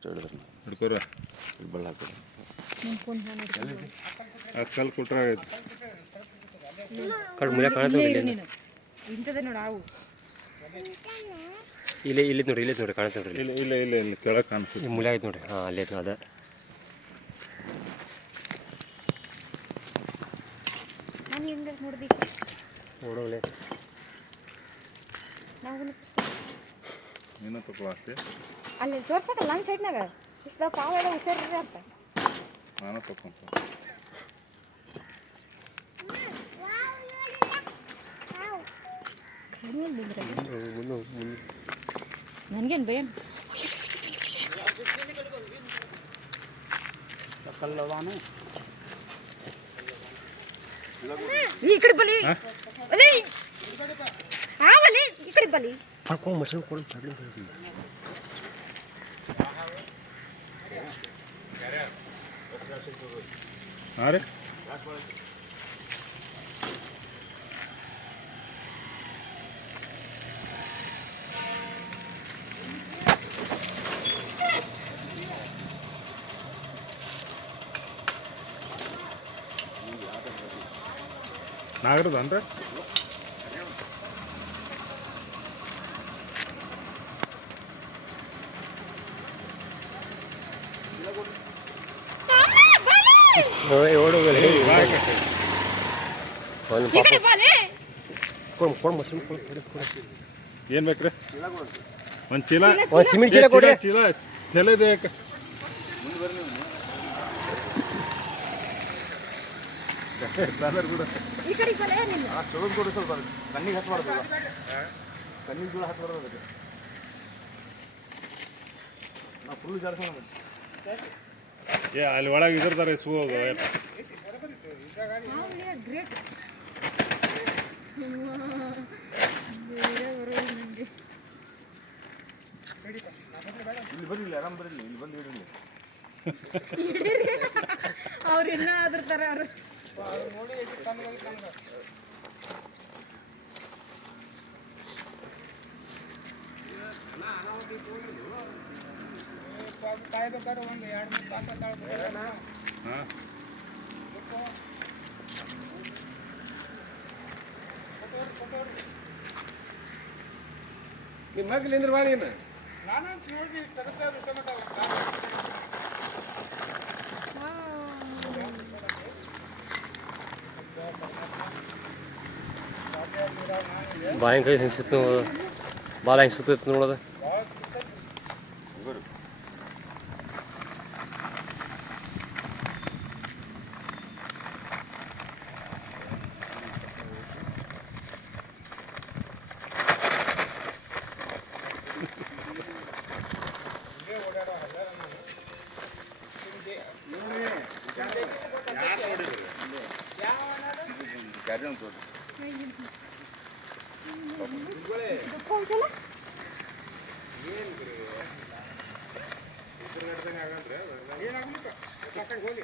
ಹಿಡ್ಕೋರ ಬಳ್ಳ ಹಾಕೋದು ಕಲ್ಲು ಕೊಟ್ರೆ ಕಡೆ ಮುರಿಯ ಕಾಣುತ್ತೆ ಇಂಥದ್ದೇ ನೋಡಿ ಅವು ಇಲ್ಲಿ ಇಲ್ಲಿ ನೋಡಿ ಇಲ್ಲಿ ನೋಡಿ ಕಾಣುತ್ತೆ ನೋಡ್ರಿ ಇಲ್ಲ ಇಲ್ಲ ಇಲ್ಲ ಇಲ್ಲ ಕೆಳಗೆ ಕಾಣಿಸ್ತದೆ ಮುಲೆ ಆಯ್ತು ನೋಡ್ರಿ ಹಾಂ ಅಲ್ಲೇ ಅದ ನಾನು ಹೆಂಗೆ ನೋಡ್ದಿ ನೋಡೋಲೆ ನಾವು ನೀನು ತಗೊಳ್ಳಿ ಅಲ್ಲಿ ತೋರ್ಸಕ್ಕಲ್ಲ ನನ್ನ ಸೈಡ್ನಾಗ ಇಷ್ಟ ಕಾವೆಲ್ಲ ಹುಷಾರಿರಿ ಅಂತ ನಾನು ತಗೊಂತ ನನಗೇನು ಭಯ ಈ ಕಡೆ ಬಲಿ ಬಲಿ ಹಾ ಬಲಿ ಈ ಕಡೆ ಬಲಿ ಪಡ್ಕೊಂಡು ಮಷೀನ್ ಕೊಡು ಹಾಂ ರೀ ನಾಗರದನ್ರಿ ಏನು ಬೇಕ್ರಿ ಒಂದು ಚೀಲ ಸಿಮೆಂಟ್ ಚೀಲ ಕೊಡ್ರಿ ಚೀಲ ಚೆಲ್ಲದೆ ಈ ಕಡೆ ಬಲ ಏನಿಲ್ಲ ಚಲೋದು ಕೊಡಿ ಸ್ವಲ್ಪ ಕಣ್ಣಿಗೆ ಹತ್ಬಾರ್ದು ಕಣ್ಣಿಗೆ ಜೋಳ ಹತ್ಬಾರ್ದು ಅದಕ್ಕೆ ನಾವು ಫುಲ್ ಜಾಡ್ಸೋಣ ಏ ಅಲ್ಲಿ ಒಳಗೆ ಇದ್ರದಾರೆ ಸೂದು ಗ್ರೇಟ್ ಇಲ್ಲಿ ಬರಲಿಲ್ಲ ಆರಾಮ್ ಬರಲಿ ಇಲ್ಲಿ ಬಂದು ಇಡಲಿ ಅವ್ರು ಇನ್ನೂ ಅದ್ರ ಥರ ಅವರು ಕಾಯ್ಬೇಕಾದ್ರೆ ಒಂದು 2-3 ತಾಸು ಹಾಂ ನಿಮ್ಮ ಮಗ್ಲಿಂದ್ರ ಬಾರಿ ಏನು ನಾನು ನೋಡಿ ಬಾಯಿ ಕೈ ಹೆಂಗೆ ಸುತ್ತ ಬಾಲ ಹೆಂಗೆ ಸುತ್ತ ನೋಡೋದು ಏನಾಗಲಿಕ್ಕ ಹೋಗಿ